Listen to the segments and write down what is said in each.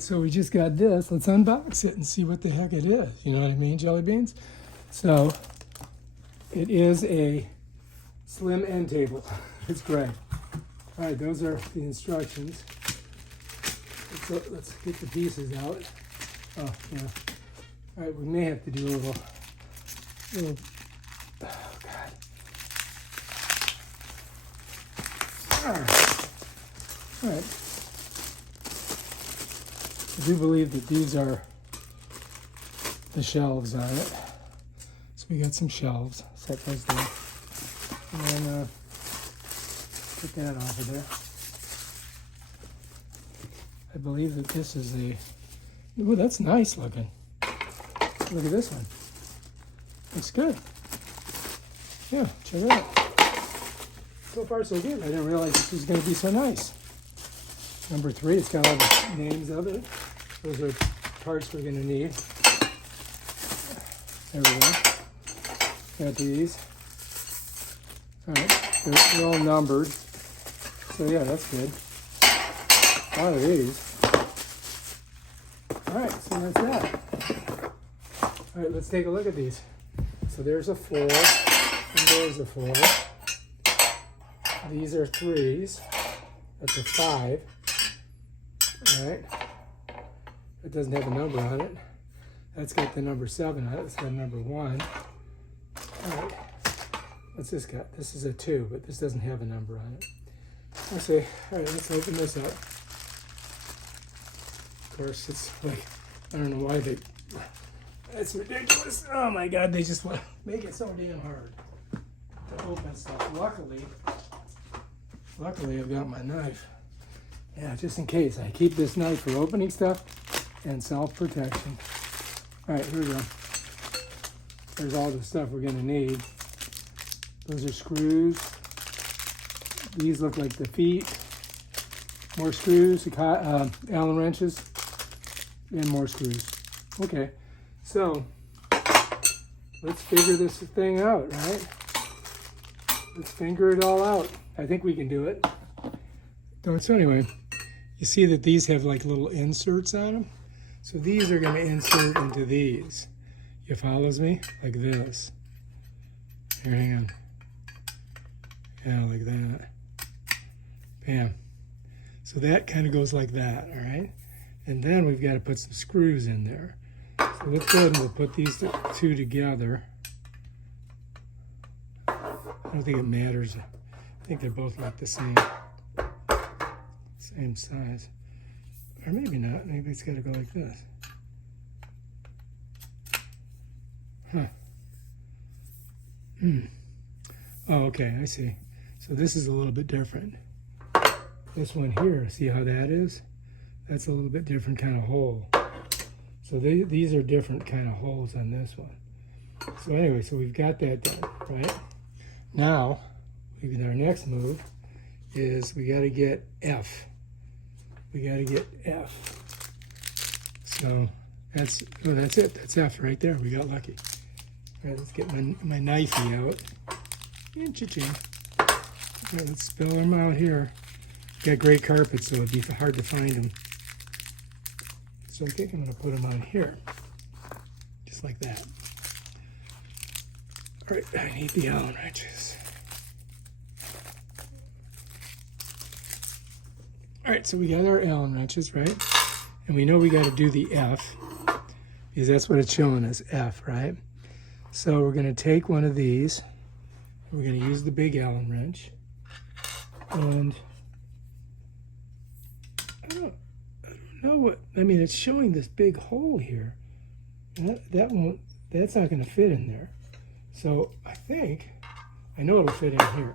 So we just got this. Let's unbox it and see what the heck it is. You know what I mean, jelly beans? So it is a slim end table. It's gray. All right, those are the instructions. Let's get the pieces out. Oh, yeah. All right, we may have to do a little, oh God. All right. I do believe that these are the shelves on it. So we got some shelves, set those there. And then put that off of there. I believe that this is a, ooh, that's nice looking. Look at this one. Looks good. Yeah, check it out. So far so good. I didn't realize this was going to be so nice. Number 3, it's got all the names of it. Those are parts we're going to need. There we go. Got these. All right, they're all numbered. So yeah, that's good. A lot of these. All right, so that's that. All right, let's take a look at these. So there's a 4, and there's a 4. These are 3s. That's a 5. All right. It doesn't have a number on it. That's got the number 7 on it. It's got number 1. All right. What's this got? This is a 2, but this doesn't have a number on it. Let's see. All right, let's open this up. Of course, it's like, I don't know why they, that's ridiculous. Oh my God, they just want to make it so damn hard to open stuff. Luckily I've got my knife. Yeah, just in case. I keep this knife for opening stuff and self-protection. All right, here we go. There's all the stuff we're gonna need. Those are screws. These look like the feet. More screws, Allen wrenches, and more screws. Okay, so let's figure this thing out, right? Let's figure it all out. I think we can do it. So anyway, you see that these have like little inserts on them. So these are going to insert into these. You follows me? Like this. Here, hang on. Yeah, like that. Bam. So that kind of goes like that, all right? And then we've got to put some screws in there. So let's go ahead and we'll put these two together. I don't think it matters. I think they're both like the same size. Or maybe not. Maybe it's got to go like this. Huh. Oh, okay, I see. So this is a little bit different. This one here, see how that is? That's a little bit different kind of hole. So these are different kind of holes on this one. So anyway, so we've got that done, right? Now, our next move is we got to get F. We got to get F. So that's it. That's F right there. We got lucky. All right, let's get my knifey out. And cha-ching. All right, let's spill them out here. Got great carpet, so it'd be hard to find them. So I think I'm going to put them on here. Just like that. All right, I need the Allen wrenches. All right, so we got our Allen wrenches, right? And we know we got to do the F, because that's what it's showing us, F, right? So we're going to take one of these. We're going to use the big Allen wrench. And I don't know what, I mean, it's showing this big hole here. That's not going to fit in there. So I know it'll fit in here.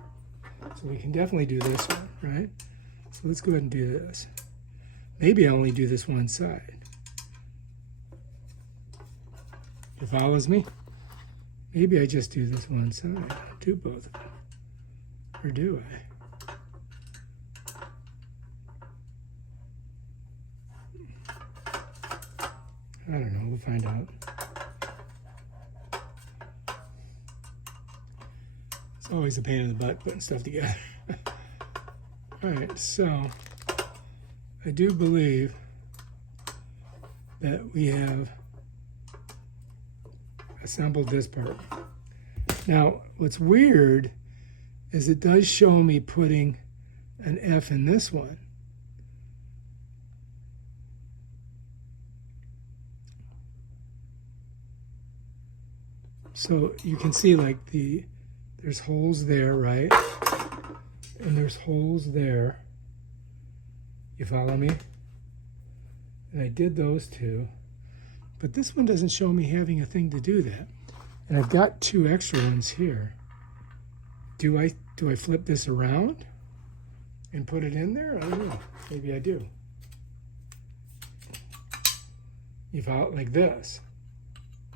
So we can definitely do this one, right? So let's go ahead and do this. Maybe I only do this one side. It follows me? Maybe I just do this one side. I don't do both of them. Or do I? I don't know. We'll find out. It's always a pain in the butt putting stuff together. All right, so I do believe that we have assembled this part. Now, what's weird is it does show me putting an F in this one. So you can see like there's holes there, right? And there's holes there. You follow me? And I did those two. But this one doesn't show me having a thing to do that. And I've got two extra ones here. Do I flip this around and put it in there? I don't know. Maybe I do. You follow, like this,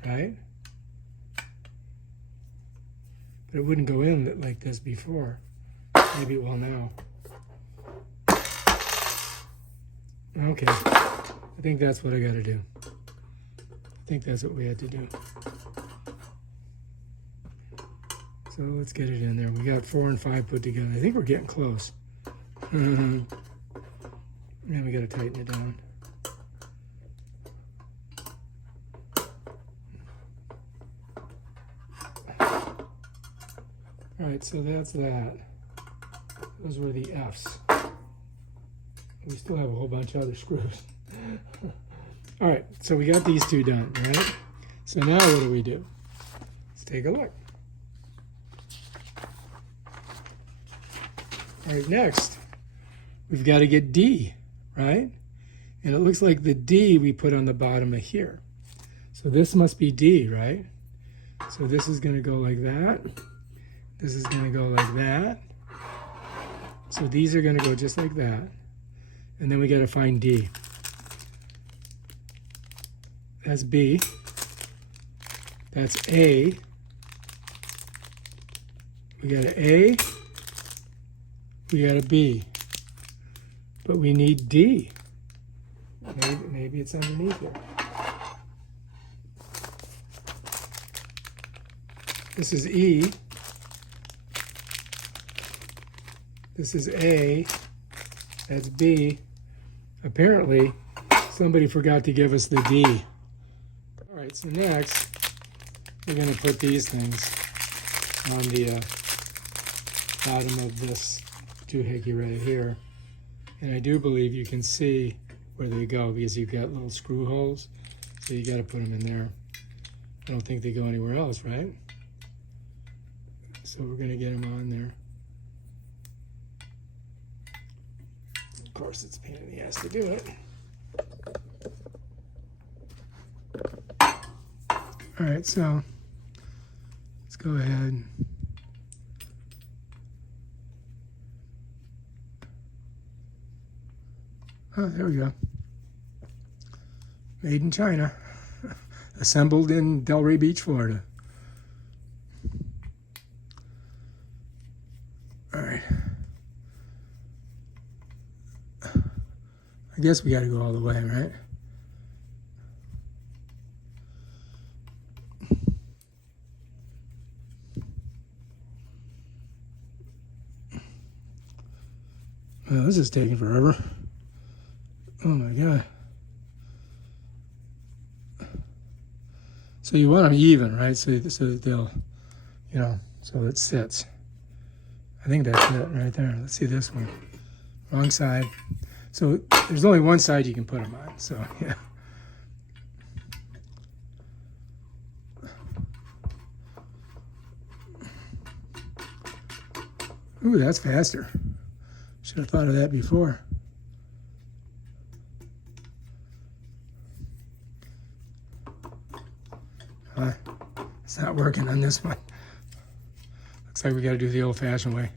right? But it wouldn't go in like this before. Maybe it will now. Okay, I think that's what I got to do. I think that's what we had to do. So let's get it in there. We got 4 and 5 put together. I think we're getting close. And we got to tighten it down. All right, so that's that. Those were the F's. We still have a whole bunch of other screws. All right, so we got these two done, right? So now what do we do? Let's take a look. All right, next, we've got to get D, right? And it looks like the D we put on the bottom of here. So this must be D, right? So this is going to go like that. This is going to go like that. So these are going to go just like that. And then we got to find D. That's B. That's A. We got an A. We got a B. But we need D. Maybe it's underneath here. This is E. This is A. That's B. Apparently, somebody forgot to give us the D. All right, so next, we're going to put these things on the bottom of this doohickey right here. And I do believe you can see where they go because you've got little screw holes. So you got to put them in there. I don't think they go anywhere else, right? So we're going to get them on there. Of course, it's a pain in the ass to do it. All right, so let's go ahead. Oh, there we go. Made in China. Assembled in Delray Beach, Florida. All right. I guess we got to go all the way, right? Well, this is taking forever. Oh my God. So you want them even, right? So that they'll, you know, so it sits. I think that's it right there. Let's see this one. Wrong side. So there's only one side you can put them on. So yeah. Ooh, that's faster. Should have thought of that before. It's not working on this one. Looks like we got to do the old-fashioned way.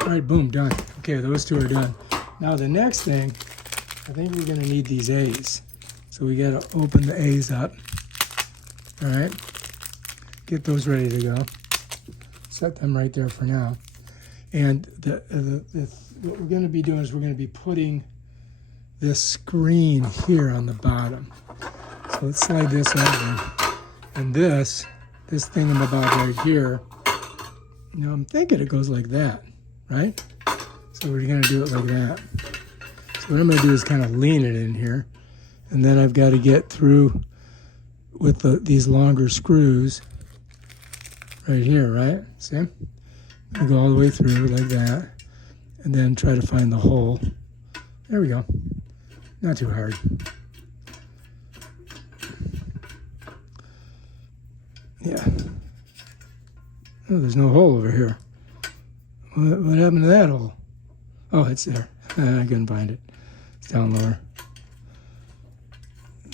All right, boom, done. Okay, those two are done. Now the next thing, I think we're going to need these A's. So we got to open the A's up. All right, get those ready to go. Set them right there for now. And what we're going to be doing is we're going to be putting this screen here on the bottom. So let's slide this over. And this thingamabob right here, you know, I'm thinking it goes like that, right? So So we're gonna do it like that. So what I'm gonna do is kind of lean it in here, and then I've got to get through with these longer screws right here, right? See? I go all the way through like that, and then try to find the hole. There we go. Not too hard. Yeah. Oh, there's no hole over here. What happened to that hole? Oh, it's there. I couldn't find it. It's down lower.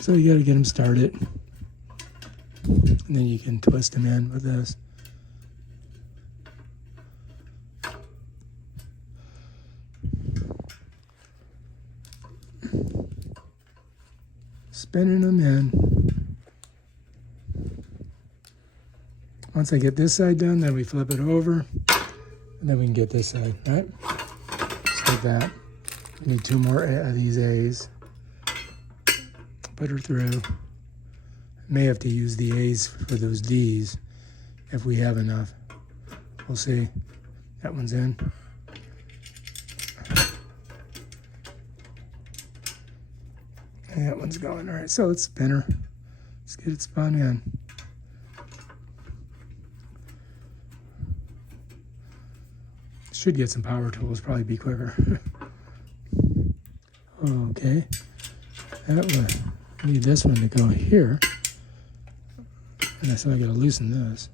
So you got to get them started. And then you can twist them in with this. Spinning them in. Once I get this side done, then we flip it over, and then we can get this side, right? Just like that. We need 2 more of these A's. Put her through. May have to use the A's for those D's if we have enough. We'll see. That one's in. And that one's going. All right, so let's spin her. Let's get it spun in. Should get some power tools, probably be quicker. Okay. That one. I need this one to go here. And so I gotta loosen this.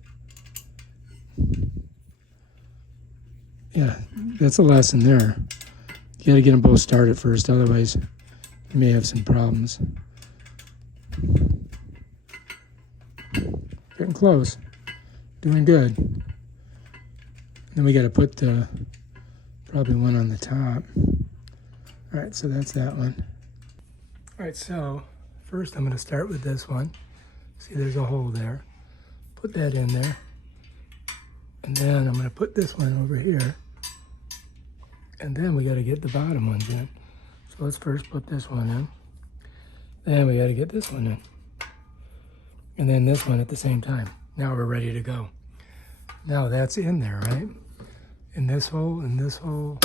Yeah, that's a lesson there. You gotta get them both started first, otherwise you may have some problems. Getting close. Doing good. Then we gotta put probably one on the top. All right, so that's that one. All right, so first I'm gonna start with this one. See, there's a hole there. Put that in there. And then I'm gonna put this one over here. And then we gotta get the bottom ones in. So let's first put this one in. Then we gotta get this one in. And then this one at the same time. Now we're ready to go. Now that's in there, right? In this hole, and this hole.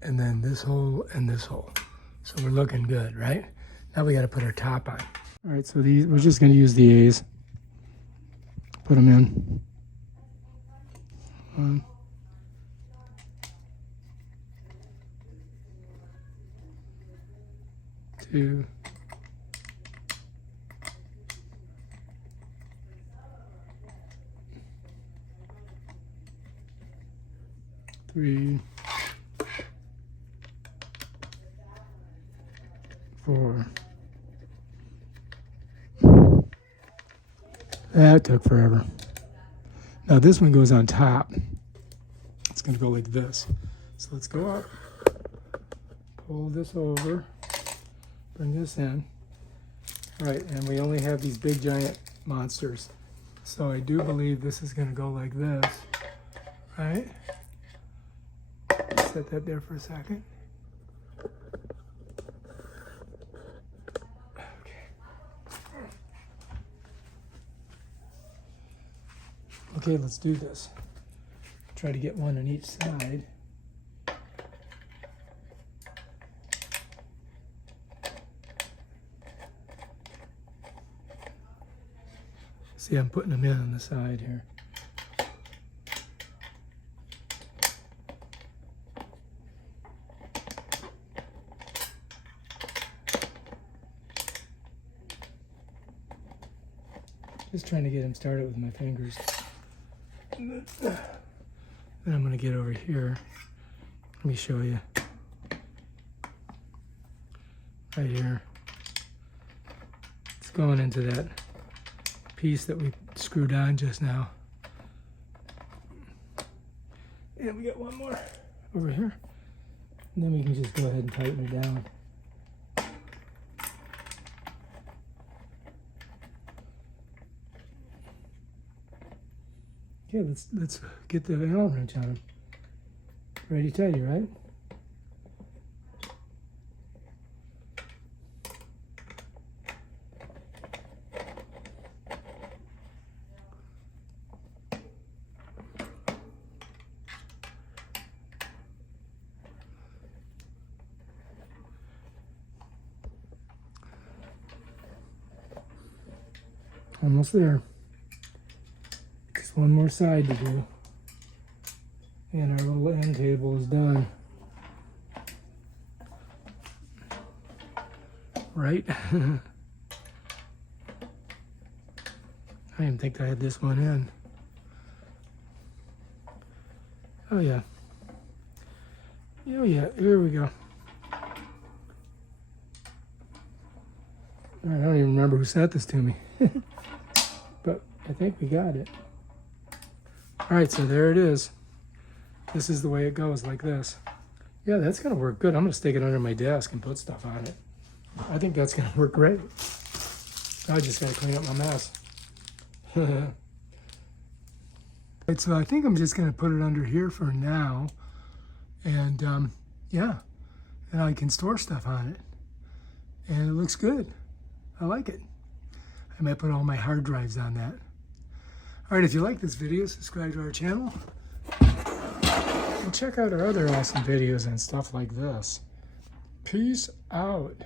And then this hole and this hole. So we're looking good, right? Now we gotta put our top on. All right, so these, we're just gonna use the A's. Put them in. 1, 2, 3, 4. That took forever. Now this one goes on top. It's gonna go like this. So let's go up, pull this over, bring this in. All right, and we only have these big giant monsters. So I do believe this is gonna go like this, right? Set that there for a second. Okay, let's do this. Try to get one on each side. See, I'm putting them in on the side here. Just trying to get them started with my fingers. Then I'm going to get over here. Let me show you. Right here. It's going into that piece that we screwed on just now. And we got one more over here. And then we can just go ahead and tighten it down. Okay, let's get the Allen wrench on them. Ready to tighten, right? Almost there. Just one more side to do. And our little end table is done. Right? I didn't think I had this one in. Oh yeah. Oh yeah, here we go. I don't even remember who sent this to me. But I think we got it. Alright, so there it is. This is the way it goes, like this. Yeah, that's going to work good. I'm going to stick it under my desk and put stuff on it. I think that's going to work great. I just got to clean up my mess. Right, so I think I'm just going to put it under here for now. And yeah, and I can store stuff on it. And it looks good. I like it. I might put all my hard drives on that. All right, if you like this video, subscribe to our channel. And check out our other awesome videos and stuff like this. Peace out.